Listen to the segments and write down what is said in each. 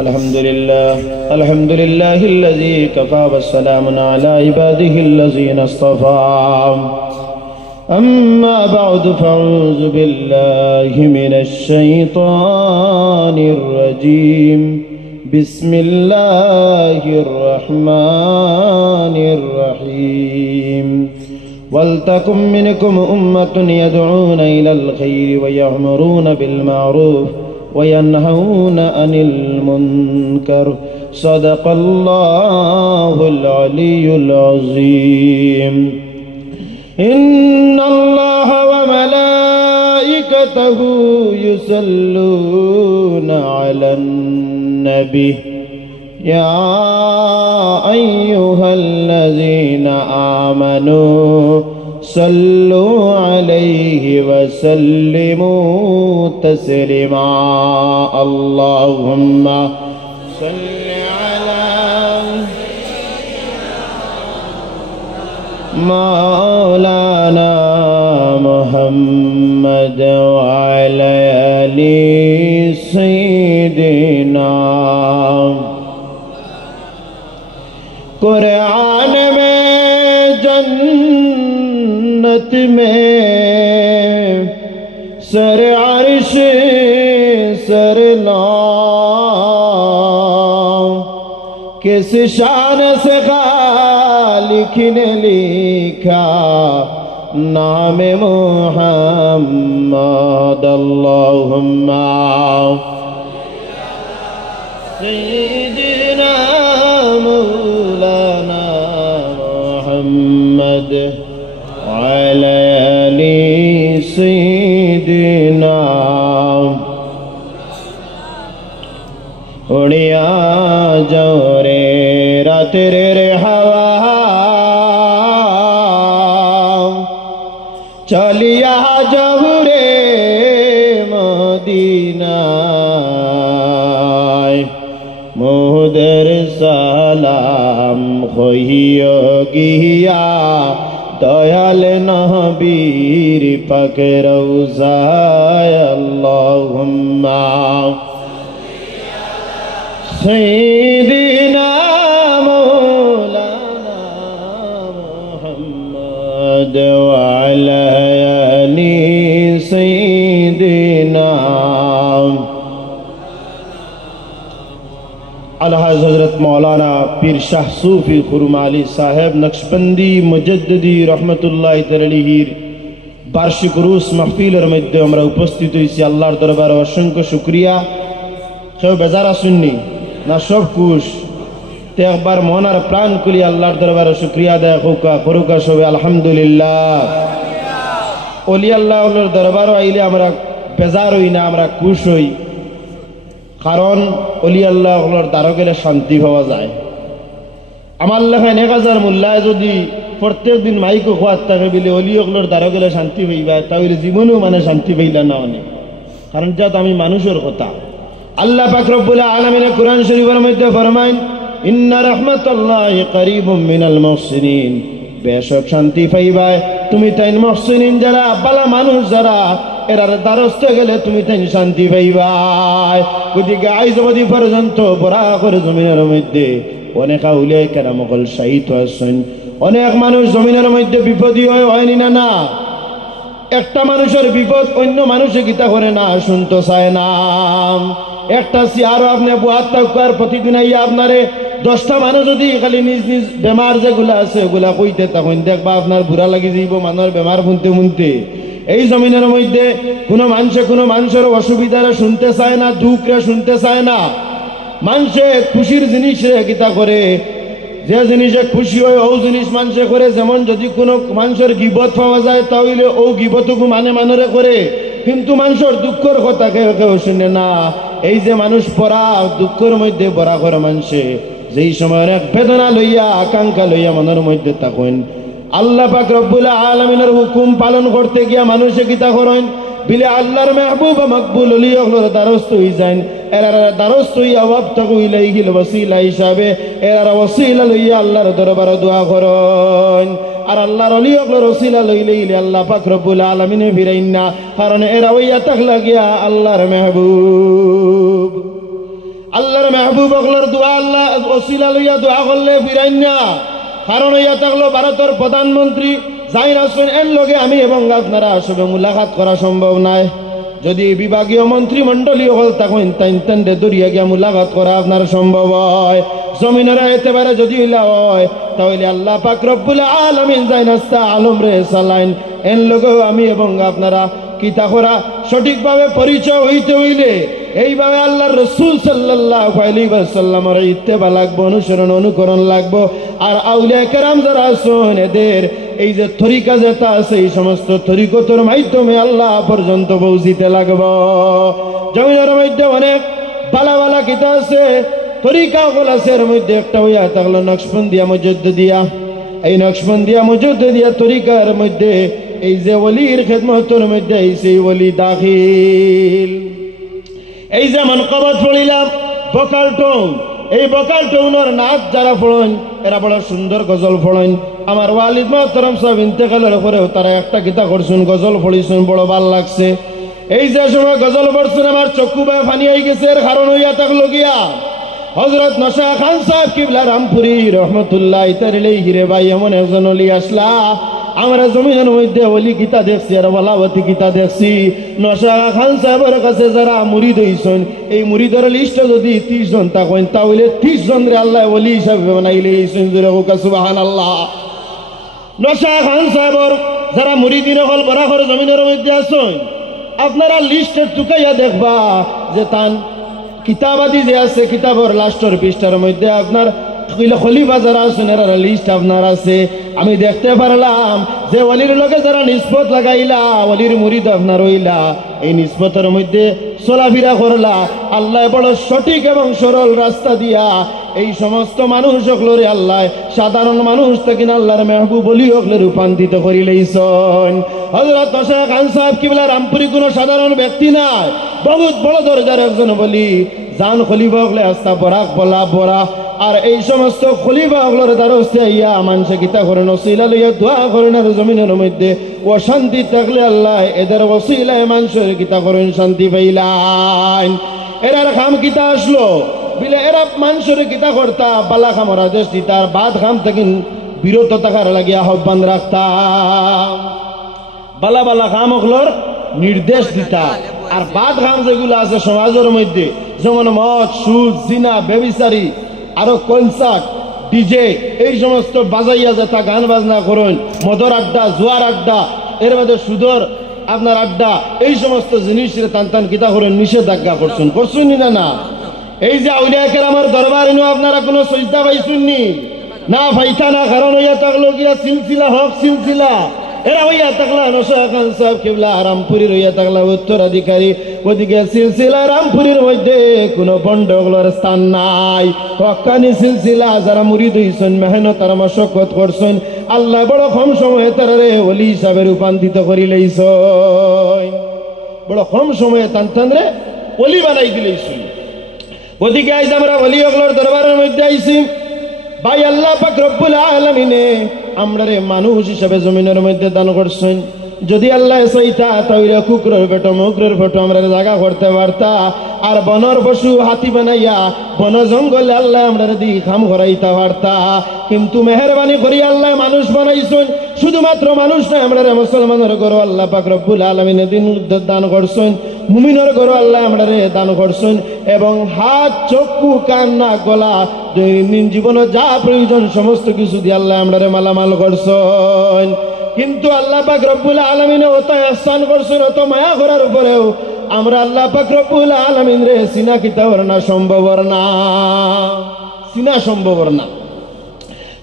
الحمد لله الذي كفى والسلام على عباده الذين اصطفى أما بعد فأعوذ بالله من الشيطان الرجيم بسم الله الرحمن الرحيم ولتكن منكم أمة يدعون إلى الخير ويأمرون بالمعروف وينهون عن المنكر صدق الله العلي العظيم إن الله وملائكته يصلون على النبي يا أيها الذين آمنوا صلوا عليه وسلموا تسليما اللهم صل على مولانا محمد وعلى آل سيدنا कुरान में जन्नत में सर अर्श सर नाम किस शान से खालिक ने लिखा नाम मुहम्मद अल्लाहुम्मा सय्यिदना मौलाना मुहम्मद वअला आलि सय्यिदना उड़िया जाओ रे रात रे हवा चलिया जाओ रे मदीना मोहदर सालाम खोहियो गिया दयाल नबीर पाक रौज़ा अल्लाहुम्मा सय्यिदना मौलाना मुहम्मद वअला आलि सय्यिदना आला हज़रत मौलाना पीर शाह सूफी खुरमा अली साहेब नक्शबंदी मुजद्दिदी रहमतुल्लाहि अलैहिर বার্ষিক রুস মাহফিলের মধ্যে আমরা উপস্থিত হয়েছি। আল্লাহর দরবারে অসংখ্য শুকরিয়া। কেউ বেজার আসুননি না, সব খুশ তে একবার মন আর প্রাণ খুলি আল্লাহর দরবারে শুকরিয়া আদায় করুকা সবে আলহামদুলিল্লাহ। অলি আল্লাহর দরবারও আইলে আমরা বেজার হই না, আমরা খুশ হই। কারণ অলি আল্লাহর দ্বারা গেলে শান্তি পাওয়া যায়। আমার লেখায় 1000 মোল্লায় যদি প্রত্যেক দিন মাইকো খোয়াত থাকে বলে অলি অগলোর দ্বারা গেলে শান্তি পাইবা, তাহলে জীবনেও মানে শান্তি পাইলা না অনেক। কারণ যাত আমি মানুষের কথা আল্লাহ পাক রব্বুল আলামিন কোরআন শরীফের মধ্যে ফরমায় ইন্না রাহমাতাল্লাহি কারীবুম মিনাল মুহসিনিন, বেশক শান্তি পাইবা তুমি তাই মুহসিনিন যারা ভালো মানুষ যারা এরার দ্বারস্থ গেলে তুমি তাই শান্তি পাইবা। গতিকে আইজ অবধি পর্যন্ত বরাবর জমিনের মধ্যে অনেক আউলিয়া কেরামকল শাহিদ আছেন। অনেক মানুষ জমিনের মধ্যে বিপদী হয়নি না না। একটা মানুষের বিপদ অন্য মানুষে গীতা করে না, শুনতে চায় না। একটা চেয়ারও আপনি বুয়াত থাকার প্রতিদিন আইয়া আপনারে 10টা মানুষ যদি খালি নিজ নিজ বেমার যেগুলা আছে ওগুলা কইতে তখন দেখবা আপনার বুড়া লাগি যাইব মানুষের বেমার শুনতে শুনতে। এই জমিনের মধ্যে কোনো মানুষের অসুবিধারে শুনতে চায় না, দুঃখরে শুনতে চায় না। মানুষে খুশির জিনিসে গীতা করে, যে জিনিসে খুশি হয় ও জিনিস মানুষে করে। যেমন যদি কোনো মানুষের গিবত পাওয়া যায় তাহলে ও গিবতকু মানুষে করে, কিন্তু মানুষের দুঃখের কথা কেউ শুনে না। এই যে মানুষ পড়া দুঃখের মধ্যে বড়া করে মানুষে যেই সময় অনেক বেদনা লইয়া আকাঙ্ক্ষা লইয়া মনের মধ্যে থাকেন, আল্লাহ পাক রব্বুল আলামিনের হুকুম পালন করতে গিয়া মানুষে গীতা করেন বিলে আল্লাহর মেহবুব মকবুল অলি হলোর দ্বারস্থ হয়ে যান। এরা দ্বারস্থ হইয়া ওয়াবতাগু ইলাইহিল ওয়াসিলা হিসাবে এরা ওয়াসিলা লইয়া আল্লাহর দরবারে দোয়া করেন। আর আল্লাহর অলি হলোর ওসিলা লইলে আল্লাহ পাক রব্বুল আলামিনে ফিরাইন না, কারণ এরা হইয়া থাকলা গিয়া আল্লাহর মেহবুব। আল্লাহর মেহবুব অগলর দোয়া আল্লাহ ওসিলা লইয়া দোয়া করলে ফিরাইন না। কারণ হইয়া থাকলো ভারতের প্রধানমন্ত্রী জাহির হোসেন এর লগে আমি এবং আপনারা আসলে মুলাকাত করা সম্ভব নাই। যদি বিভাগীয় মন্ত্রীমণ্ডলীয় হল তখন তাইন দরিয়া গিয়া মুলাকাত করা আপনার সম্ভব হয়। জমিনের এতেবারে যদি ইলা হয় তাহলে আল্লাহ পাক রব্বুল আলামিন জাইনাস্তা আলম রে সালাইন এর লগেও আমি এবং আপনারা কিতা করা সঠিকভাবে পরিচয় হইতে হইলে এইভাবে আল্লাহর রাসূল সাল্লাল্লাহু আলাইহি ওয়াসাল্লামের ইত্তেবা লাগবো, অনুসরণ অনুকরণ লাগবো। আর আউলিয়া কেরাম যারা আছেন এদের এই যে তরিকা যেটা আছে এই সমস্ত তরিকতের মাধ্যমে আল্লাহ পর্যন্ত পৌঁছিতে লাগবো। জমিনের মধ্যে অনেক বালা বালা কিতা আছে, তরিকা হল আছে। এর মধ্যে একটা হইয়া থাকলো নকশবন্দিয়া মুজাদ্দিদিয়া। এই নকশবন্দিয়া মুজাদ্দিদিয়া তরিকার মধ্যে এই যে ওলির খেদমতের মধ্যে এই সেই ওলি দাখিল। এই যে মানকাবাত পড়িলাম বকাল টোন, এই বকাল টোনের নাচ যারা পড়েন এরা বড় সুন্দর গজল পড়েন। আমার ওয়ালিদ মোহতারাম সাহেব ইন্তেকালের পরেও তারা একটা কিতা করছেন, গজল পড়িছেন, বড় ভাল লাগছে। এই যে সময় গজল পড়ছেন আমার চক্ষু বায় ফানি হয়ে গেছে। এর কারণ হইয়া থাকলো গিয়া হযরত নশা খান সাহেব কিবলা রামপুরি রহমতুল্লাহ তাআলা হিরে ভাই এমন একজন ওলি আসলা আমরা জমিনের মধ্যে ওলি গীতা দেখছি আর ওলাবতী গীতা দেখছি। নশা খান সাহেবের কাছে যারা মুরিদ হইছেন এই মুরিদের লিস্টে যদি 30 জন থাকেন তাহলে 30 জন রে আল্লাহ ওলি হিসাবে বানাইলে সুবহানাল্লাহ। নশা খান সাহেবের যারা মুরিদিন হল বরাবর জমিনের মধ্যে আছেন আপনারা লিস্টে চুকাইয়া দেখবা যে তান কিতাবাদি যে আছে কিতাবের লাস্টের পৃষ্ঠার মধ্যে আপনার খলিফা যারা আছেন এরা লিস্ট আপনার আছে। আমি দেখতে পারলাম যে ওলির লোকে যারা নিসবত লাগাইলা ওলির মুরিদ আপনার হইলা এই নিসবতের মধ্যে চলাফেরা করলা আল্লাহ বড় সঠিক এবং সরল রাস্তা দিয়া এই সমস্ত মানুষ সকলরে আল্লাহ সাধারণ মানুষ থেকে আল্লাহর মেহবুব ওলি সকলে রূপান্তরিত করিলেইছেন। হযরত নশা খান সাহেব কিবলা রামপুরি কোনো সাধারণ ব্যক্তি নাই, বহুত বড় দরজার একজন বলি। জান খলিফা হলে আস্তা বরাক বলা বরা আর এই সমস্ত খলিফা হলর দ্বারস্থে ইয়া মানুষে গীতা করেন ওসিলা লইয়া দোয়া করেন। আর জমিনের মধ্যে অশান্তি থাকলে আল্লাহ এদের ওসিলায় মানুষের গীতা করেন শান্তি পাইলাম। এরার খাম গীতা আসলো বিলে এরা মানুষের গীতা করতা বালা খামর আদেশ দিতার বাদ খাম থেকে বিরত থাকার লাগিয়া আহ্বান রাখতাম। বালা বালা খাম হলর নির্দেশ দিতা আর বাদ খাম যেগুলো আছে সমাজের মধ্যে যেমন মদ সুদ জিনা বেবিচারি আরো কনসার্ট ডিজে এই সমস্ত বাজাইয়া যেটা গান বাজনা করেন মদর আড্ডা জুয়ার আড্ডা এর মধ্যে সুদর আপনার আড্ডা এই সমস্ত জিনিসের টান টান কিতা করেন নিষেধাজ্ঞা করছেন না না। এই যে আউলিয়া কেরামের দরবার এনে আপনারা কোনো সজদা পাইছেননি না পাইতা না। কারণ হইয়া থাকলো গিয়া সিলসিলা হক সিলসিলা এরা হইয়া থাকলা নশা খান সাহেব কিবলা রামপুরীর হইয়া থাকলা উত্তরাধিকারী। ওদিকে সিলসিলা রামপুরীর মধ্যে কোনো বন্ডগোলের স্থান নাই। হক্কানি সিলসিলা যারা মুরিদ হইছেন মেহনত আর মশক্কত করছেন আল্লাহ বড় কম সময়ে তারারে ওলি হিসাবে রূপান্তরিত করিলেইছেন। বড় কম সময়ে টান রে ওলি বানাই দিলেইছেন। ওদিকে আইজ আমরা ওলি হকলর দরবারের মধ্যে আইছি ভাই আল্লাহ পাক রব্বুল আলামিনে আমরারে মানুষ হিসাবে জমিনের মধ্যে দান করছেন। যদি আল্লাহ চাইতা তাহলে কুকুরের পেটো মুকুরের পেটো আমরা জায়গা করতে পারতা আর বনর পশু হাতি বানাইয়া বন জঙ্গলে আল্লাহ আমরা দি খাম করাইতে পারতা। কিন্তু মেহরবানি করি আল্লাহ মানুষ বানাইছেন। শুধুমাত্র মানুষ নয় আমরা মুসলমানের গরু আল্লাহ পাক রব্বুল আলামিনে দিন দান করছেন, মুমিনের গরু আল্লাহ আমরা দান করছেন এবং হাত চক্ষু কান নাক গলা দৈনন্দিন জীবনে যা প্রয়োজন সমস্ত কিছু দিয়ে আল্লাহ আমরা মালামাল করছেন। কিন্তু আল্লাহ পাক রব্বুল আলামিনে অত ইহসান করছেন অত মায়া করার উপরেও আমরা আল্লাহ পাক রব্বুল আলামিন রে চিনা কিতা না সম্ভব না, চিনা সম্ভব না।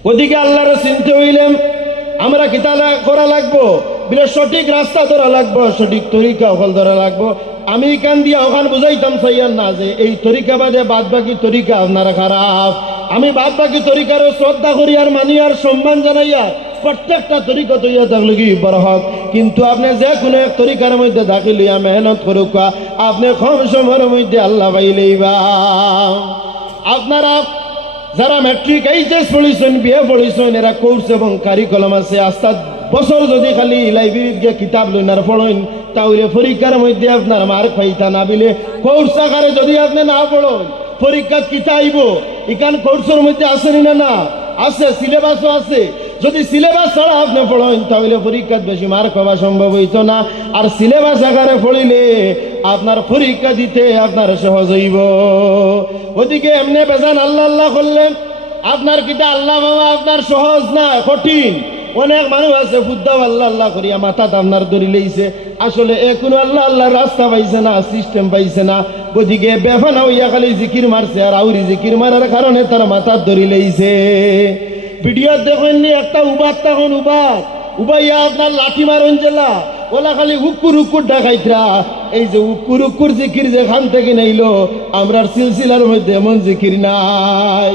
ওদিকে আল্লাহরে চিনতে হইলেন আমরা কিতা করা লাগবো বিলে সঠিক রাস্তা ধরা লাগবো, সঠিক তরিকা ওখান ধরা লাগবো। আমি কান দিয়া ওখান বুঝাইতাম চাইয়ার না যে এই তরিকা বাদে বাদ বাকি তরিকা আপনারা খারাপ। আমি বাদ বাকি তরিকারও শ্রদ্ধা করি আর মানি আর সম্মান জানাইয়া প্রত্যেকটা তরিকা তৈয়া থাকলে কি বড় হক। কিন্তু আপনি যে কোনো এক তরিকার মধ্যে দাখিল হইয়া মেহনত করুক আপনি কম সময়ের মধ্যে আল্লাহ পাইলেইবা। আপনারা যারা ম্যাট্রিক এইচএস পড়িছেন বিএ পড়িছেন এরা কোর্স এবং কারিকুলাম আছে। আস্তা বছর যদি খালি লাইব্রেরিত গিয়ে কিতাব লইনার পড়েন তাহলে পরীক্ষার মধ্যে আপনার মার্ক পাইতা না বিলে কোর্স আকারে যদি আপনি না পড়েন পরীক্ষা কিতা আইব ইকান কোর্সের মধ্যে আছে না না আছে, সিলেবাসও আছে। যদি সিলেবাস ছাড়া আপনি পড়েন তাহলে পরীক্ষাত বেশি মার্ক পাওয়া সম্ভব হইত না। আর সিলেবাস আকারে পড়িলে আপনার পরীক্ষা দিতে আপনার সহজ হইব। ওদিকে এমনি বেজান আল্লাহ আল্লাহ করলেন আপনার কিটা আল্লাহ বাবা আপনার সহজ না, কঠিন। অনেক মানুষ আছে ফুদ্দাও আল্লাহ আল্লাহ করিয়া মাথাত আপনার ধরি লইছে, আসলে এখনো আল্লাহ আল্লাহ রাস্তা পাইছে না, সিস্টেম পাইছে না। ওদিকে বেফানা হইয়া খালি জিকির মারছে, আর আউরি জিকির মারার কারণে তার মাথাত ধরি লইছে। ভিডিও দেখেননি একটা উবাদ, তখন উবাইয়া আপনার লাঠি মারন জেলা ওলা খালি উক্কুর উক্কুর ডাকাইতরা। এই যে উক্কুর উক্কুর জিকির যেখান থেকে নাইলো আমরার সিলসিলার মধ্যে এমন জিকির নাই।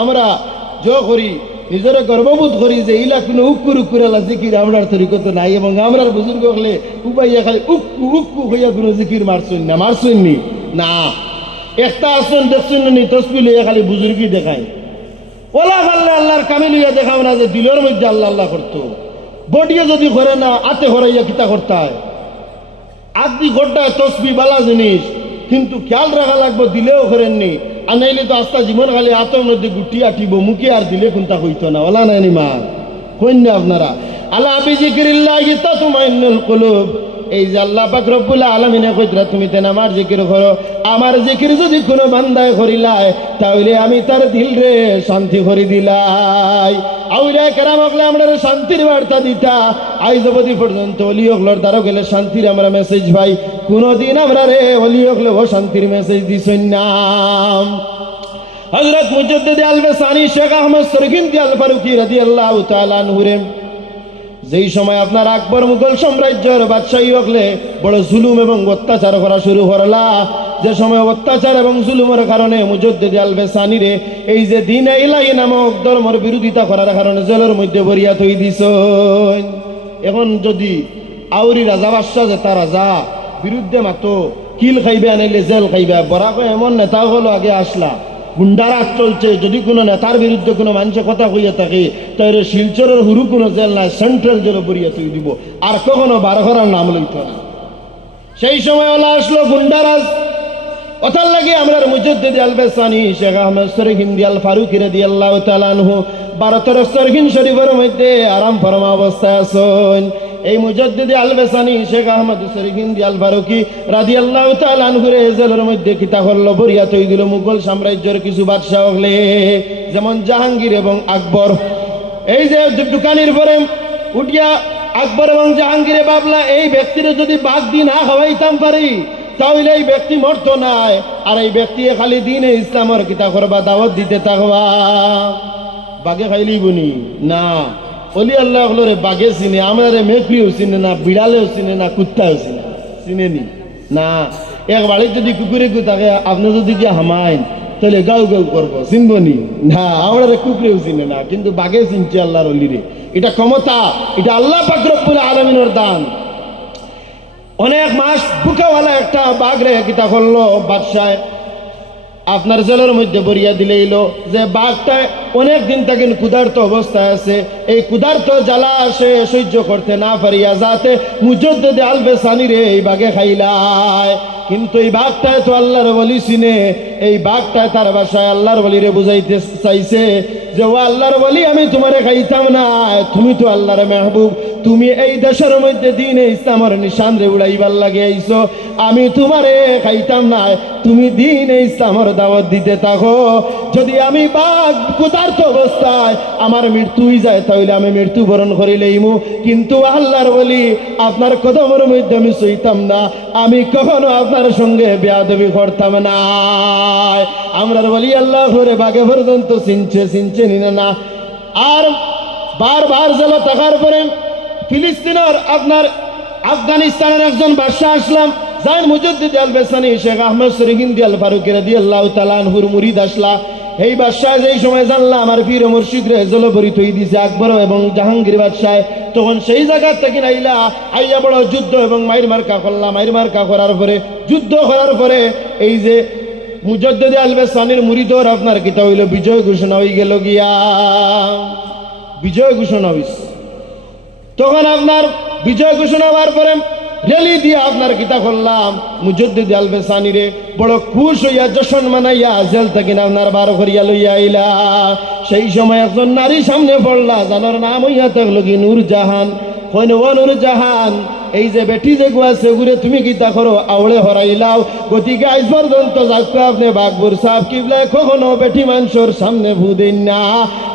আমরা জো করি নিজেরা গর্ববোধ করি যে ইলা কোনো উক্কুর উক্কুর আলা জিকির আমরার তরিকত নাই, এবং আমরার বুজুর্গ হলে উবাইয়া খালি উক্কু উক্কু হইয়া কোনো জিকির মারছেন না। একটা আসন দেখছেন নি তসবি লইয়া খালি বুজুর্গি দেখায়, ওলা ফাল্লে আল্লাহর কামিল হইয়া দেখাও না যে দিলের মধ্যে আল্লাহ আল্লাহ করতো। বডিয়ে যদি করে না আতে হরাইয়া কিতা করতে হয়, আদি ঘরটায় তসবি বালা জিনিস, কিন্তু খেয়াল রাখা লাগবো দিলেও করেননি। আর নাইলে তো আস্তা জীবন খালি আতর মধ্যে গুটি আটিব মুখে, আর দিলে কোনটা হইতো না। ওলা নাইনি মা কইন আপনারা আল্লাহ বিজিকিরিল্লাহি তাতমাইন্নুল কুলুব। এই যে আল্লাহ পাক রব্বুল আলামিনে কইতরা তুমি তেন আমার জিকির করো, আমার জিকির যদি কোনো বান্দায় করিলাই তাহলে আমি তার দিল রে শান্তি করে দিলাই। আউলিয়া কেরাম হকলে আমরা শান্তির বার্তা দিতা, আইজ অবধি পর্যন্ত অলি হকলর দ্বারা গেলে শান্তির আমরা মেসেজ পাই, কোনদিন আমরা রে অলি হকলে ও শান্তির মেসেজ দিছই না। হযরত মুজাদ্দিদ আল-বাসানি শেখ আহমদ সরকিন্দি আল-ফারুকি রাদিয়াল্লাহু তাআলা আনহু রে যেই সময় আপনার আকবর মুঘল সাম্রাজ্যের বাদশাহী হকলে বড় জুলুম এবং অত্যাচার করা শুরু করলা, যে সময় অত্যাচার এবং জুলুমের কারণে মুজাদ্দিদ আল-বাসানি রে এই যে দ্বীন-ই ইলাহী নামক ধর্মের বিরোধিতা করার কারণে জেলের মধ্যে বরিয়া থই দিছেন। এখন যদি আউরি রাজা বাদশাহ যে তার রাজা বিরুদ্ধে মাতো কিল খাইবে আনাইলে জেল খাইবে, বরাক এমন নেতা হলো আগে আসলা গুন্ডারাজ চলছে, যদি কোনো নেতার বিরুদ্ধে কোনো মানুষের কথা কইয়া থাকে তাহলে শিলচরের হুরু কোনো জেল নাই, সেন্ট্রাল জেলে বরিয়া তুই দিব, আর কখনো বার করার নাম লইত না। সেই সময় ওলা আসলো গুন্ডারাজ। ওটার লাগে আমরা মুজাদ্দিদ আল-বাসানি শেখ আহমদ সরকিন্দি আল-ফারুকি রাদিয়াল্লাহু তাআলা আনহু ভারতের সরকিন শরীফের মধ্যে আরাম ফরমা অবস্থায় আছেন। এই মুজাদ্দিদ আল-বাসানি শেখ আহমদ সরকিন্দি আল-ফারুকি রাদিয়াল্লাহু তাআলা আনহু রে জেলের মধ্যে কিতা করলো, বরিয়া তৈ দিল মুঘল সাম্রাজ্যের কিছু বাদশাহ হলে, যেমন জাহাঙ্গীর এবং আকবর। এই যে দোকানির পরে উঠিয়া আকবর এবং জাহাঙ্গীরে ভাবলা এই ব্যক্তির যদি বাঘ দিন না খাওয়াইতাম পারি তাহলে এই ব্যক্তি মরতো নাই, আর এই ব্যক্তি খালি দিনে ইসলামের কিতা করবা দাওয়াত দিতে থাকবা। বাঘে খাইলি বুনি না, অলি আল্লাহ হলরে বাঘে চিনে, আমার মেকড়িও চিনে না, বিড়ালেও চিনে না, কুত্তাও চিনে চিনেনি না। এক বাড়ির যদি কুকুরে থাকে আপনি যদি গিয়ে হামাইন তাহলে গাউ গাউ করবো, চিনবনি না। আমার কুকুরেও চিনে না, কিন্তু বাঘে চিনছে আল্লাহর অলিরে। এটা ক্ষমতা, এটা আল্লাহ পাক রব্বুল আলামিনের দান। অনেক মাস বুকাওয়ালা একটা বাঘ রে কিতা করলো বাদশাহ আপনার জেলের মধ্যে বরিয়া দিলেইল, যে বাঘটা অনেক দিন থেকে ক্ষুধার্ত অবস্থায় আছে, এই ক্ষুধার্ত জ্বালা সে সহ্য করতে না পারিয়া যাতে মুজাদ্দিদ আল-বাসানি রে এই বাঘে খাইলায়। কিন্তু এই বাঘটায় তো আল্লাহর ওলি চিনে, এই বাঘটায় তার বাসায় আল্লাহর ওলিরে বুঝাইতে চাইছে যে ও আল্লাহর ওলি, আমি তোমারে খাইতাম না, তুমি তো আল্লাহর মেহবুব, তুমি এই দেশের মধ্যে দ্বীন-ই ইসলামের নিশান রে উড়াইবার লাগে আইছো, আমি তোমারে খাইতাম না, তুমি দ্বীন-ই ইসলামের দাওয়াত দিতে থাকো। যদি আমি বাঘ ক্ষুধার্ত অবস্থায় আমার মৃত্যুই যায় তাহলে আমি মৃত্যুবরণ করিলেইমু, কিন্তু আল্লাহর ওলি আপনার কদমের মধ্যে আমি সইতাম না, আমি কখনো আপনার সঙ্গে বেয়াদবি করতাম না। আমরার ওলি আল্লাহ করে বাঘে পর্যন্ত চিনছে নিনে না। আর বারবার জেলা থাকার পরে ফিলিস্তিনের আপনার আফগানিস্তানের একজন বাদশাহ আসলাম, যার মুজাদ্দিদ আল-বাসানি শেখ আহমদ সরকিন্দি আল-ফারুকি রাদিয়াল্লাহু তাআলা আনহুর মুরিদ আসলা। এই বাদশাহ যেই সময় জানলা আমার পীর মুর্শিদ রে জলবরি তৈ দিছে আকবর এবং জাহাঙ্গীর বাদশাহ, তখন সেই জায়গা থেকে নাইলা আইয়া বড় যুদ্ধ এবং মাইর মার্কা করলাম। মাইর মার্কা করার পরে যুদ্ধ করার পরে এই যে মুজাদ্দিদ আল-বাসানির মুরিদর আপনার কিতা হইল বিজয় ঘোষণা হয়ে গেল গিয়া, বিজয় ঘোষণা হইছে। তখন আপনার বিজয় ঘোষণা হওয়ার পরে রেলি দিয়ে আপনার কিতা করলাম মুজদ্দিদ আল বেসানি রে বড় খুশ হইয়া জশন মানাইয়া জেল থেকে আপনার বার করিয়া লইয়া আইলা। সেই সময় একজন নারী সামনে পড়লা, জানার নাম হইয়া থাকলো কি নূরজাহান। কইন ও নূরজাহান, এই যে বেটি যে গুয়া সেগুরে তুমি কিতা করো আওড়ে হরাইলাও, গতিকে আজ পর্যন্ত যাক আপনি বাকবুর সাহেব কিবলায় কখনো বেটি মানুষের সামনে ভু দেন না,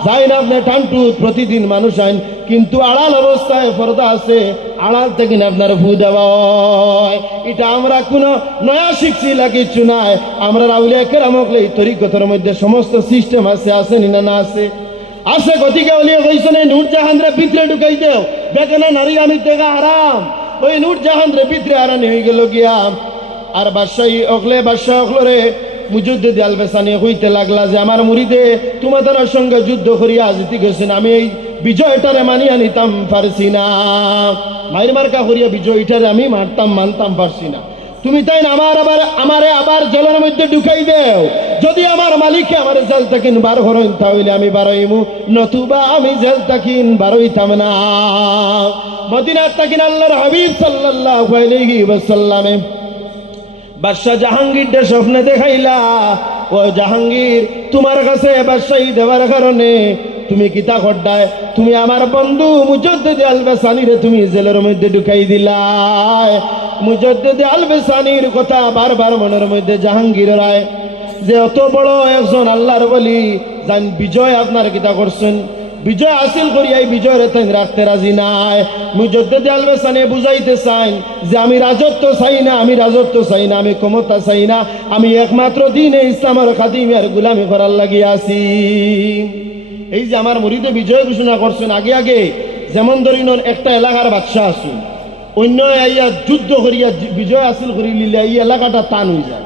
যাই না আপনি টানটু প্রতিদিন মানুষ আইন, কিন্তু আড়াল অবস্থায় পর্দা আছে, আড়াল থেকে আপনার ভু দেওয়া হয়। এটা আমরা কোনো নয়া শিখছি না, কিচ্ছু নাই। আমরা আউলিয়া কেরামকলে এই তরিকতের মধ্যে সমস্ত সিস্টেম আছে, আসেনি না না আছে আছে। গতিকে ওলিয়া কইছেন নূরজাহান রে ভিতরে ঢুকাই দেও, বেগানা নারী আমি দেখা হারাম। ওই নূরজাহান রে ভিতরে হারানি হয়ে গেল গিয়া। আর বাদশাহী অকলে বাদশাহ অকলরে মুজদ্দিদ আল বেসানি হইতে লাগলা যে আমার মুরিদে তোমাদের সঙ্গে যুদ্ধ করিয়া জিতে গেছেন, আমি এই বিজয়টারে মানিয়া নিতাম পারছি না, মায়ের মার্কা করিয়া বিজয়টারে আমি মানতাম পারছি না। তুমি তাই না আমারে আবার জলের মধ্যে ঢুকাই দেও, যদি আমার মালিককে আমার জেল তাকিন বার হরইন তাহলে আমি বারইমু, নতুবা আমি জেল তাকিন বারইতাম না। মদিনার তাকিন আল্লাহর হাবিব সাল্লাল্লাহু আলাইহি ওয়াসাল্লামে বাদশাহ জাহাঙ্গীরটা স্বপ্নে দেখাইলা, ও জাহাঙ্গীর তোমার কাছে বাদশাহী দেওয়ার কারণে তুমি কিতা করডায়, তুমি আমার বন্ধু মুজদ্দিদ আল বেসানিরে তুমি জেলের মধ্যে ঢুকাই দিলাই। মুজদ্দিদ আল বেসানির কথা বারবার মনের মধ্যে জাহাঙ্গীর রায় যে অত বড় একজন আল্লাহর ওলি জান বিজয় আপনার কিতা করছেন, বিজয় হাসিল করিয়া এই বিজয়ের তাই রাখতে রাজি নাই। মুজদ্দিদ আল বেসানি বুঝাইতে চাই যে আমি রাজত্ব চাই না, আমি রাজত্ব চাই না, আমি ক্ষমতা চাই না, আমি একমাত্র দ্বীনে ইসলামের খাদিম আর গোলামি করার লাগিয়া আছি। এই যে আমার মুরিদে বিজয় ঘোষণা করছেন, আগে আগে যেমন ধরিন একটা এলাকার বাদশাহ আসুন, অন্য আইয়া যুদ্ধ করিয়া বিজয় হাসিল করি লিলে এই এলাকাটা টান হয়ে যায়।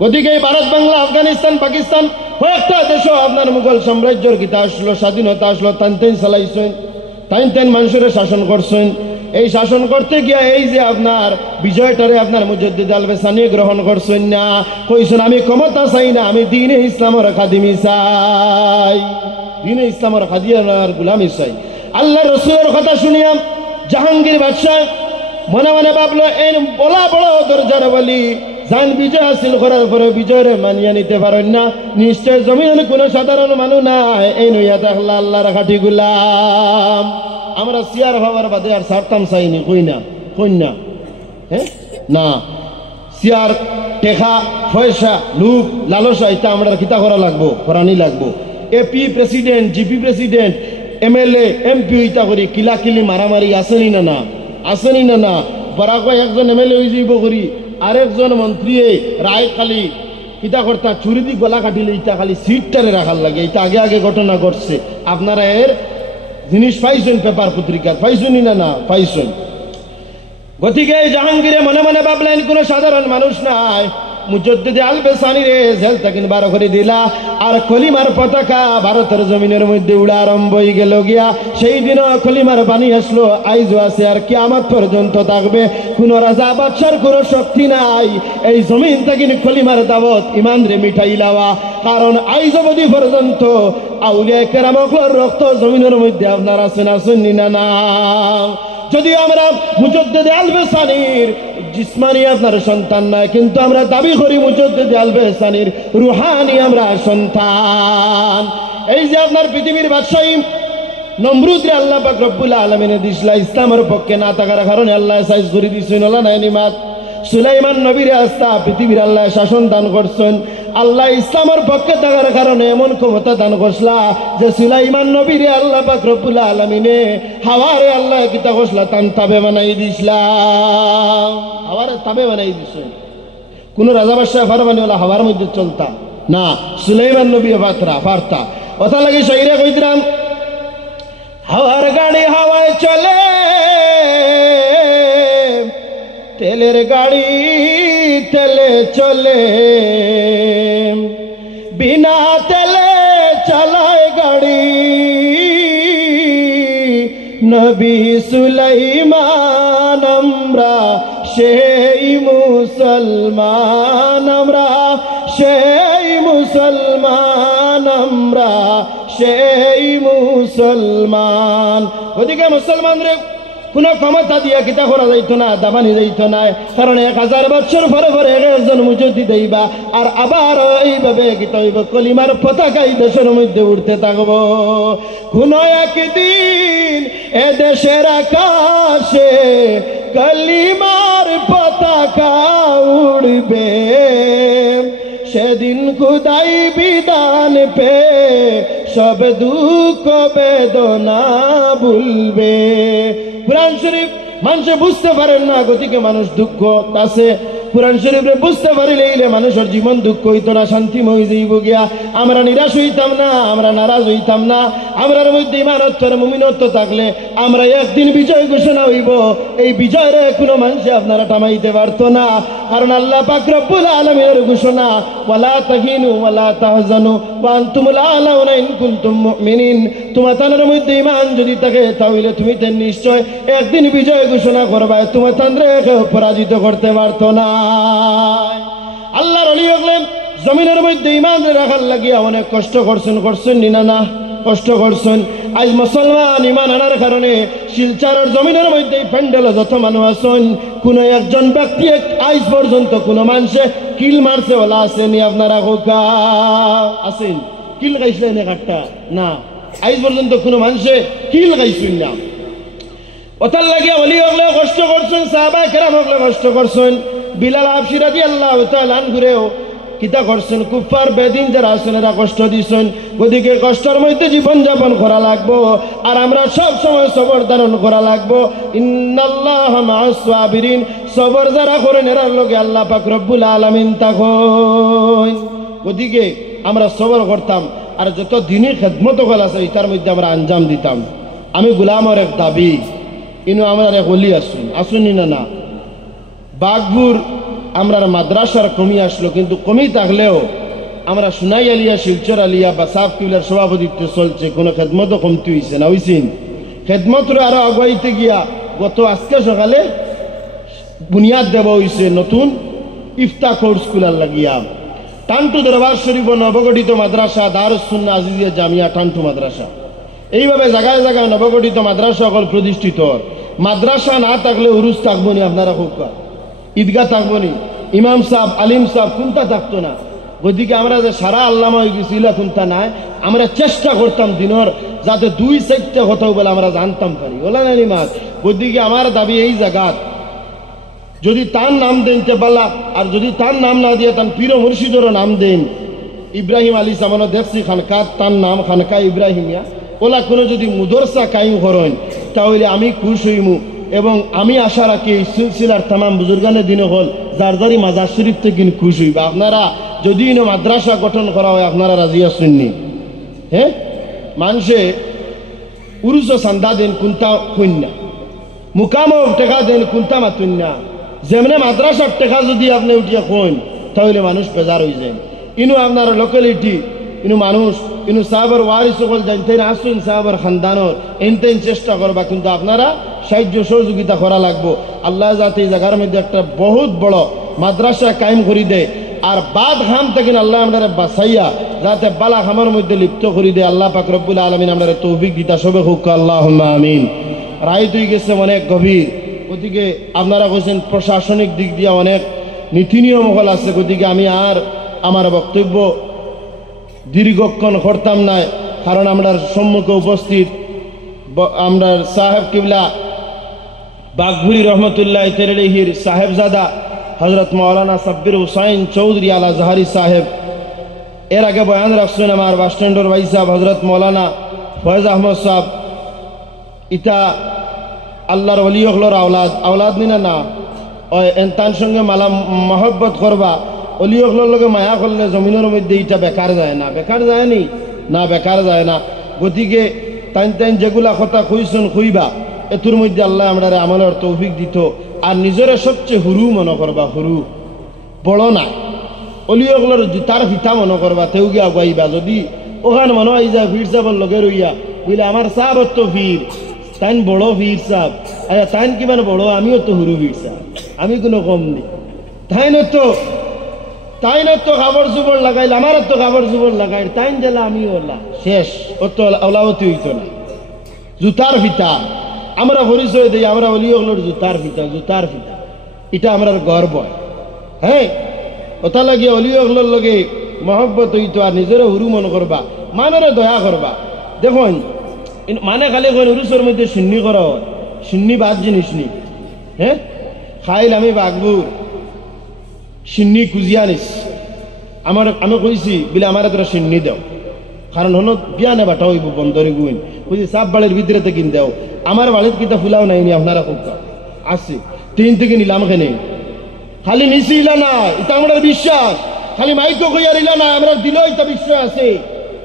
গতিকে ভারত, বাংলা, আফগানিস্তান, পাকিস্তান কয়েকটা দেশও আপনার মুঘল সাম্রাজ্যের গীতা আসলো, স্বাধীনতা আসলো, টানতেন চালাইছেন, টানতেন মানুষের শাসন করছেন। এই শাসন করতে গিয়া এই যে আপনার বিজয়টারে আপনার মুজদ্দিদ আল বেসানি গ্রহণ করছেন না, কইছেন আমি ক্ষমতা চাই না, আমি দ্বীনে ইসলামের খাদিমি চাই, দ্বীনে ইসলামের খাদিয়ার গোলামি চাই। আল্লাহ রসুলের কথা শুনিয়াম জাহাঙ্গীর বাদশাহ মনে মনে ভাবলো এই বলা বড় দরজার বলি জান বিজয় হাসিল করার পরে বিজয়ের মানিয়ে নিতে পারেন না, নিশ্চয় জমিনের কোনো সাধারণ মানুষ নাই, এই নইয়া দেখলা আল্লাহর খাঁটি গোলাম। আমরা সিয়ার ভাবার বাদে আর সারতাম চাইনি, কই না হ্যাঁ না, সিয়ার টেকা পয়সা লুপ লালসা এটা আমরা কিতা করা লাগবো, করানি লাগবো। AP president, GP president, MLA, MP ইতা করি কিলাকিলি মারামারি আসেনি না না, আসেনি না না। বরাক একজন এমএলএ হয়ে যাইব করি, আরেকজন মন্ত্রী রায় খালি কিতা কর্তা চুরি দি গলা কাটিলে ইটা খালি সিটটারে রাখার লাগে। এটা আগে আগে ঘটনা ঘটছে, আপনারা এর জিনিস পাইছেন, পেপার পত্রিকা পাইছেনই না না পাইছেন। গতিকে জাহাঙ্গীরে মনে মনে ভাবলেন কোনো সাধারণ মানুষ নাই, মুজদ্দিদ আল বেসানি রে জেল তাকিন বার করে দিলা, আর কলিমার পতাকা ভারতের জমিনের মধ্যে উড়া আরম্ভ হয়ে গেল গিয়া। সেই দিনও কলিমার বাণী আসলো, আইজও আছে আর কিয়ামত পর্যন্ত থাকবে। কোন রাজা বাদশার কোন শক্তি নাই এই জমিন তাকিন কলিমার দাওয়াত ইমান রে মিঠাই লাওয়া, কারণ আইজ অবধি পর্যন্ত আউলিয়া কেরামকর রক্ত জমিনের মধ্যে আপনার আছেন আসেননি না না। যদি আমরা মুজদ্দিদ আল বেসানির জিসমানি আপনার সন্তান নাই, কিন্তু আমরা দাবি করি মুজদ্দিদ আল বেসানির রুহানি আমরা সন্তান। এই যে আপনার পৃথিবীর বাদশাহী নমরুদ রে আল্লাহ পাক রব্বুল আলামিন দিশলা ইসলামের পক্ষে না থাকার কারণে আল্লাহ সাইজ করে দিছেন আল্লাহ নাই নিমাত। সুলাইমান নবীর আস্থা পৃথিবীর আল্লাহ শাসন দান করছেন, আল্লাহ ইসলামের পক্ষে থাকার কারণে এমন ক্ষমতা দান করছলা যে সুলাইমান নবীরে আল্লাহ পাক রব্বুল আলামিনে হাওয়ারে আল্লাহ কিতা করছলা তান তাবে বানাই দিছলা, হাওয়ারে তাবে বানাই দিছেন। কোন রাজা বাদশাহ ফারমানি ওলা হাওয়ার মধ্যে চলতা না, সুলাইমান নবী পারতা। কথা লাগি শাইরে কইতাম হাওয়ার গাড়ি হাওয়ায় চলে, তেলের গাড়ি তেলে চলে, বিনা তেলে চালায় গাড়ি। নবী সুলাইমান আমরা সেই মুসলমান, আমরা সেই মুসলমান, আমরা সেই মুসলমান। ওদিকে মুসলমান রে কোনো ক্ষমতা দিয়া কিতা করা যাইতো না, দাবানি যাইতো না, কারণ 1000 বছর পরে পরে একজন মুজদ্দিদ হইবা আর আবার এইভাবে কিতা হইব, কলিমার পতাকা এই দেশের মধ্যে উঠতে থাকবো। কোনো একদিন এ দেশের আকাশে কলিমার পতাকা উড়বে, সেদিন খুদাই বিধান পে সব দুঃখ বেদনা ভুলবে। কুরআন শরীফ মানুষ বুঝতে পারেন না, গতিকে মানুষ দুঃখ আছে। কুরআন শরীফে বুঝতে পারিলে মানুষের জীবন দুঃখ হইতো না, শান্তিময় যাইব গিয়া। আমরা নিরাশ হইতাম না, আমরা নারাজ হইতাম না। আমরার মধ্যে ইমানত্ব আর মুমিনত্ব থাকলে আমরা একদিন বিজয় ঘোষণা হইব। এই বিজয়ের কোনো মানুষে আপনারা থামাইতে পারতো না, কারণ আল্লাহ পাক রব্বুল আলামিনের ঘোষণা, ওয়ালা তাহিনু ওয়ালা তাহজানু ওয়া আনতুমুল আলাউনা ইন কুনতুম মুমিনিন। তোমাদের মধ্যে ঈমান যদি থাকে তাহলে তুমি তো নিশ্চয় একদিন বিজয় ঘোষণা করবে, তোমাদের কেউ পরাজিত করতে পারতো না। আল্লাহর ওলি হলে জমিনের মধ্যে ঈমান রাখার লাগিয়া অনেক কষ্ট করছেন না না কষ্ট করছেন। আজ মুসলমান ঈমান আনার কারণে শিলচরের জমিনের মধ্যে প্যান্ডেল যত মানুষ আছেন, কোন একজন ব্যক্তি আজ পর্যন্ত কোন মানুষে কিল মারছে ওলা আসেনি? আপনারা হোকা আছেন কিল গাইছিলেন একটা না, আজ পর্যন্ত কোন মানুষে কিল গাইছেন না। ওটার লাগিয়া ওলি হলে কষ্ট করছেন, সাহাবা কেরাম হলে কষ্ট করছেন। বিলাল হাবশী রাদিয়াল্লাহু তাআলা আনহুরেও কিতা করছেন, কুফার বেদিন যারা আছেন এরা কষ্ট দিচ্ছেন। ওদিকে কষ্টের মধ্যে জীবন যাপন করা লাগবো, আর আমরা সব সময় সবর ধারণ করা লাগবো। ইন্নাল্লাহা মা'আস সাবিরিন, সবর যারা করেন এরার লগে আল্লাহ পাক রব্বুল আলামিন থাকেন। ওদিকে আমরা সবর করতাম, আর যত দিনই খেদমত করা আছে এটার মধ্যে আমরা আঞ্জাম দিতাম। আমি গোলামের এক দাবি, ইনু আমরা এক ওলি আসুন না বাগপুর আমরা মাদ্রাসার কমি আসলো, কিন্তু কমি থাকলেও আমরা সোনাই আলিয়া, শিলচর আলিয়া বা সাফ কিবলার সভাপতিত্ব চলছে, কোনো খেদমতও কমতি হয়েছে না, হয়েছেন খেদমতরে আরো আগাইতে গিয়া গত আজকে সকালে বুনিয়াদ দেওয়া হয়েছে নতুন ইফতা কোর্স স্কুলার লাগিয়া। টান্টু দরবার শরীফ নবগঠিত মাদ্রাসা দারুস সুন্নাহ আজিজিয়া জামিয়া টান্টু মাদ্রাসা, এইভাবে জায়গায় জায়গায় নবগঠিত মাদ্রাসা সকল প্রতিষ্ঠিত। মাদ্রাসা না থাকলে উরুস থাকবো নি, আপনারা হোক ঈদগাহ থাকবো নি, ইমাম সাহেব আলিম সাহেব কোনটা থাকতো না। গতিকে আমরা যে সারা আল্লামা হয়ে গেছি কোনটা নাই, আমরা চেষ্টা করতাম দিনের যাতে 2-4টা কথা বলে আমরা জানতাম পারি, বলা না মাছ। গতিকে আমার দাবি এই জায়গাত যদি তার নাম দেন তেবালা, আর যদি তার নাম না দিয়ে তার পীর মুর্শিদেরও নাম দেন, ইব্রাহিম আলী সামানো দেখছি খানকাত তার নাম খানকা ইব্রাহিমিয়া, ওলা কোনো যদি মুদরসা কায়েম করেন তাহলে আমি খুশ হইমু। এবং আমি আশা রাখি এই সিলসিলার তামাম বুজুর্গানের দিনে হল যার যারই মাজার শরীফ থেকে খুশ হইবা। আপনারা যদি মাদ্রাসা গঠন করা হয় আপনারা রাজি আসেননি? হ্যাঁ, মানুষে উরুস চান্দা দেন কোনটা কন্যা, মুকাম টেকা দেন কোনটা মাতুন্যা, যেমনে মাদ্রাসার টেকা যদি আপনি উঠিয়া কইন তাহলে মানুষ বেজার হয়ে যায়। ইনু আপনার লোকালিটি ইনু মানুষ ইনু সাহাবার ওয়ারিস সকল জানতেন আসুন সাহাবার খানদানোর এনতেন চেষ্টা করবা, কিন্তু আপনারা সাহায্য সহযোগিতা করা লাগবো। আল্লাহ যাতে এই জায়গার মধ্যে একটা বহুত বড় মাদ্রাসা কায়েম করি দেয়, আর বাদ হাম থেকে আল্লাহ আমরা বাসাইয়া যাতে বালা হামের মধ্যে লিপ্ত করি দেয়। আল্লাহ পাক রব্বুল আলামিন আমরা তৌফিক দিতা সবে হোক, আল্লাহুম্মা আমিন। রায় তুই গেছে অনেক গভীর, গতিকে আপনারা কইছেন প্রশাসনিক দিক দিয়ে অনেক নীতি নিয়ম হল আছে, গতিকে আমি আর আমার বক্তব্য দীর্ঘক্ষণ করতাম না, কারণ আমরা সম্মুখে উপস্থিত আমরা সাহেব কিবলা বাগভুরি রহমতুল্লাহ তেরহির সাহেবজাদা হজরত মৌলানা সাব্বির হুসাইন চৌধুরী আলা জাহারি সাহেব। এর আগে বয়ান রাখছেন আমার বাসস্ট্যান্ডর ভাই সাহেব হজরত মৌলানা ফয়েজ আহমদ সাহেব। ইটা আল্লাহর ওলি হলর আওলাদ নিনা না তার সঙ্গে মালা মহব্বত করবা, অলি হলর লগে মায়া করলে জমিনের মধ্যে ইটা বেকার যায় না, বেকার যায় নি না, বেকার যায় না। গতিকে তাইন যেগুলা কথা কইছেন কইবা, এতুর মধ্যে আল্লাহ আমরা আমলের তৌফিক দিত। আর নিজের সবচেয়ে হুরু মনে করবা, হুরু বড় না, অলিয়গুলোর জুতার ফিতা মনে করবা, তেও গিয়া গাইবা। যদি ওখানে মনে হয় যা ফির সাহেবের লগে রইয়া বুঝলে আমার সাহেব তো ফির, তাইন বড় ফির সাহেব, আচ্ছা তাইন কিমান বড়, আমিও তো হুরু ফির সাহেব, আমি কোনো কম নেই। তাইন তো কাপড় চুপড় লাগাইল, আমার তো কাপড় চুপড় লাগাইল, তাইন জেলা আমি ওলা শেষ, ও তো ওলাওতি হইতো না। জুতার ফিতা আমরা পরিচয় দিই আমরা অলি হলোর জুতার ফিতা এটা আমরা গর্ব। হ্যাঁ, ওটা লাগিয়ে অলি হলোর লগে মহব্বত হইতো আর নিজেরও হুরু মন করবা, মানেরে দয়া করবা। দেখুন মানে খালি উরুসের মধ্যে শূন্য করা হয়, শূন্য বাদ জিনিস নি। হ্যাঁ, খাইল আমি বাগবুর শূন্য কুজিয়া নিস আমি কইছি বলে আমার তোরা শূন্য দেও, কারণ হলো বিয়া নে বাটা হইব বন্দরে গুইন বুঝি সাপ বাড়ির ভিতরে থেকে দেও। আমার বাড়ির কিতা ফুলাও নাইনি, আপনারা খুব আসছে তিন থেকে নিলাম এখানে খালি নিচি ইলা না, এটা আমার বিশ্বাস। খালি মাইকো কইয়ার ইলা না, আমরা দিল এটা বিশ্বাস আছে।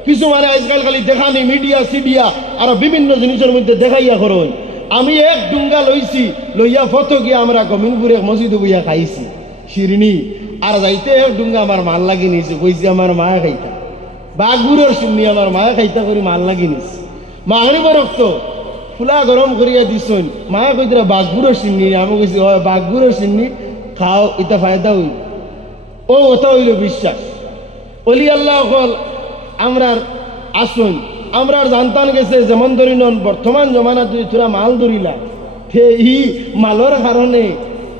কিছু মানে আজকাল খালি দেখানি মিডিয়া সিডিয়া আর বিভিন্ন জিনিসের মধ্যে দেখাইয়া করুন। আমি এক ডুঙ্গা লইছি, লইয়া ফটো গিয়া আমরা গমিনপুরে মসজিদে বইয়া খাইছি শিরনি, আর যাইতে এক ডুঙ্গা আমার মাল লাগি নিয়েছে, কইছি আমার মায়া খাইতা বাঘগুড়ের শুনি আমার মায়া খাইতা করে মাল লাগি নিছে। মাগরিব রক্ত ফুলা গরম করিয়া দিছন, মায়া কইতরা বাঘগুড়ের চিনি, আমি কইছি হয় বাঘগুড়ের চিনি খাও, এটা ফায়দা হইল। ও ওটা হইল বিশ্বাস। অলি আল্লাহ হল আমরার আসুন, আমরার জানতান গেছে যেমন ধরি নন বর্তমান জমানা যদি তোরা মাল ধরিলা এই মালর কারণে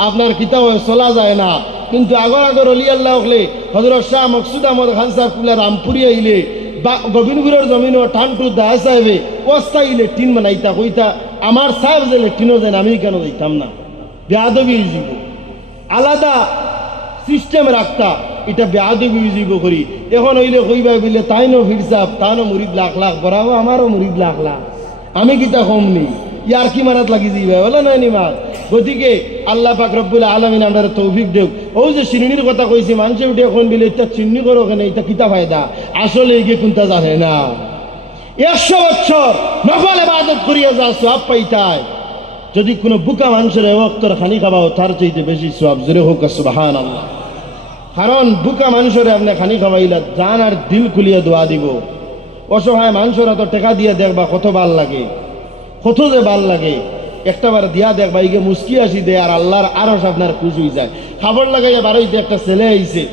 আপনার কিতাব চলা যায় না। কিন্তু আগর অলি আল্লাহ হলে হজরত শাহ মকসুদ আহমদ খান সাহেব কুলা রামপুরি আইলে বা গোবিন্দপুরের জমিন টানটু দায় সাহেবে অস্থায়ী লেট্রিন বানাইতা কইতা আমার সাহেব যে লেট্রিনও যায় আমি কেন যাইতাম না, বেয়াদবি জীব আলাদা সিস্টেম রাখতা, এটা বেয়াদবি জীব করি। এখন হইলে কইবা বলে তাইনো ফিরসাব তাইনো মুরিদ লাখ লাখ বরাবো আমারও মুরিদ লাখ লাখ, আমি কিতা কম নেই, ইয়ার কি মারাত লাগি যাইবা বলে নাই নিমাত। গতিকে আল্লাহ পাক রব্বুল আলামিন আমরা তৌফিক দেব। ও যে চিন্নির কথা কইছি মানুষে উঠে এখন বলে এটা চিন্নি করো কেন, এটা কিতা ফায়দা, আসলে এগিয়ে কোনটা জানে না। 100 বছর নফল ইবাদত করিয়া যা সওয়াব পাইতায়, যদি কোনো বুকা মানুষের ওয়াক্তর খানি খাওয়াও তার চাইতে বেশি সওয়াব। জোরে হোক সুবহানাল্লাহ। কারণ বুকা মানুষের আপনি খানি খাওয়াইলা জান আর দিল খুলিয়া দোয়া দিব। অসহায় মানুষের তো টাকা দিয়ে দেখবা কত ভাল লাগে, কত যে ভাল লাগে, একটাবার দিয়া দেখবা ইগে মুস্কি আসি দে আর আল্লাহর আরশ আপনার খুশি হয়ে যায়। খাবার লাগাইয়া বারোইতে একটা ছেলে আইছে,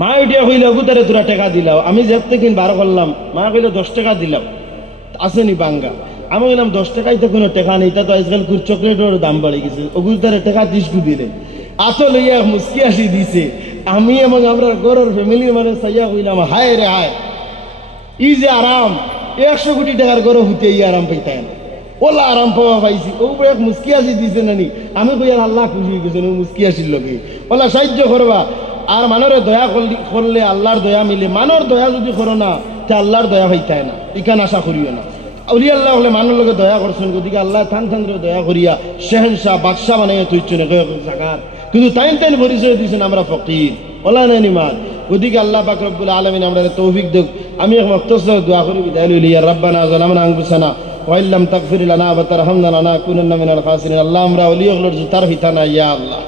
মা উঠিয়া কইলে অগুতারে তোরা টাকা দিলাও, আমি জেব থেকে বার করলাম, মা কইলে 10 টাকা দিলাম আসেনি বাঙ্গা। আমি বললাম 10 টাকায় তো কোনো টাকা নেই, তা তো আজকাল চকলেটের দাম বাড়ে গেছে, অগুতারে টাকা 30 দিলে আত লইয়া মুস্কি আসি দিছে। আমি এবং আমরা গরের ফ্যামিলির মানে সাইয়া কইলাম হায় রে হায়, ই যে আরাম 100 কোটি টাকার গরো হইতে এই আরাম পাইতাই না, ওলা আরাম পাওয়া পাইছি। ও এক মুস্কি আসি দিছে নানি, আমি কইয়ার আল্লাহ খুশি হয়ে গেছেন ও মুস্কি আসির লগে। ওলা সাহায্য করবা, আর মানরে দয়া করলে আল্লাহর দয়া মিলে, মানর দয়া যদি করো না তা আল্লাহর দয়া হইতায় না, ইকান আশা করিও না। অলি আল্লাহ হলে মানুষ লোকে দয়া করছেন, গতিকে আল্লাহ থান থান দয়া করিয়া শেহেনশাহ বাদশাহ বানাইয়া তুইছেন জাগার, কিন্তু টাইম টাইম পরিচয় দিয়েছেন আমরা ফকির ওলা নাই নিমাদ। গতিকে আল্লাহ পাক রব্বুল আলামিন আমরা তৌফিক দেখ। আমি এক মুখতাসার দোয়া করি বিদায় লইলি। ইয়া রাব্বানা যালামনা আনফুসানা ওয়া ইল্লাম তাগফির লানা ওয়া তারহামনা লানাকুনান্না মিনাল খাসিরিন। আল্লাহ আমরা অলি হলোর জুতার ফিতানা, ইয়া আল্লাহ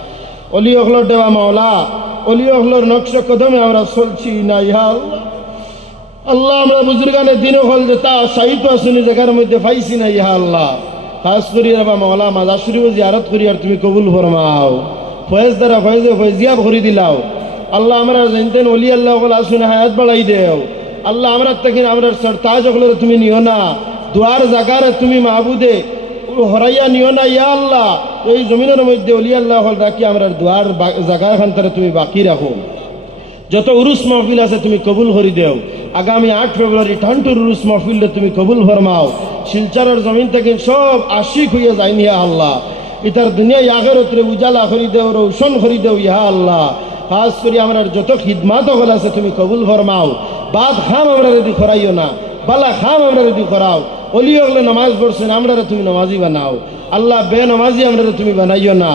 অলি হলোর দেওয়া মাওলা, অলি হলোর নকশ কদমে আমরা চলছি না, ইয়া আল্লাহ। আল্লাহ আমরা বুজুর্গানের দিনও হল যে তা সাহিত্য আসুনি জায়গার মধ্যে পাইছি না, ইয়া আল্লাহ। খাস করি রাবা মাওলা মাজার শরীফ জিয়ারত করি আর তুমি কবুল ফরমাও, ফয়েজ দ্বারা ফয়েজে ফয়েজিয়াব করে দিলাও। আল্লাহ আমরা জানতেন অলি আল্লাহ আসুনে হায়াত বাড়াই দেও। আল্লাহ আমরা তাকে আমরা সরতাজ হলে তুমি নিও না, দুয়ার জাগারে তুমি মাহবুদে হরাইয়া নিও না, ইয়া আল্লাহ। এই জমিনের মধ্যে অলি আল্লাহ হল রাখি আমরা দুয়ার জাগার খান তারা তুমি বাকি রাখো। যত উরুস মাহফিল আছে তুমি কবুল করে দেও। আগামী 8 ফেব্রুয়ারি ঠান্টুর উরুস মাহফিলে তুমি কবুল ফরমাও। শিলচরের জমিন থেকে সব আশিক হইয়া যায়নি, ইয়া আল্লাহ। ইতার দুনিয়ায় আখিরাতে উজালা করে দেও, রৌশন করে দেও, ইয়া আল্লাহ। খাস করে আমরা যত খিদমাত হল আছে তুমি কবুল ফরমাও। বাদ খাম আমরা রেডি করাইও না, বালা খাম আমরা রেডি করাও। অলি হলে নামাজ পড়ছেন আমরা তুমি নামাজি বানাও। আল্লাহ বে নামাজি আমরা তুমি বানাইও না।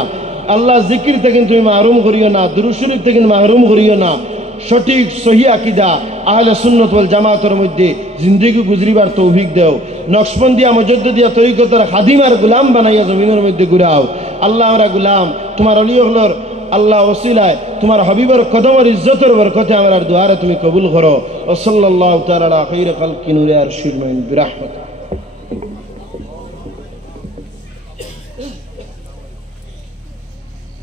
আল্লাহ জিকির থেকে তুমি মাহরুম করিও না, দুরূদ শরীফ থেকে মাহরুম করিও না। সঠিক সহি আকিদা আহলে সুন্নাত ওয়াল জামাতের মধ্যে জিন্দেগি গুজরিবার তৌফিক দেও। নকশবন্দিয়া মুজাদ্দিদিয়া তরিকতের খাদিমার গোলাম বানাইয়া জমিনের মধ্যে ঘুরাও। আল্লাহ আমরা গোলাম তোমার অলি হলর আল্লাহ ওসিলায় তোমার হাবিবের কদমের ইজ্জতের বরকতে আমার দুয়ারে তুমি কবুল করো। ও সাল্লাল্লাহু তাআলা আলা খাইরি খালকি নূরে আরশিল মুবিন বিরহমাতিক।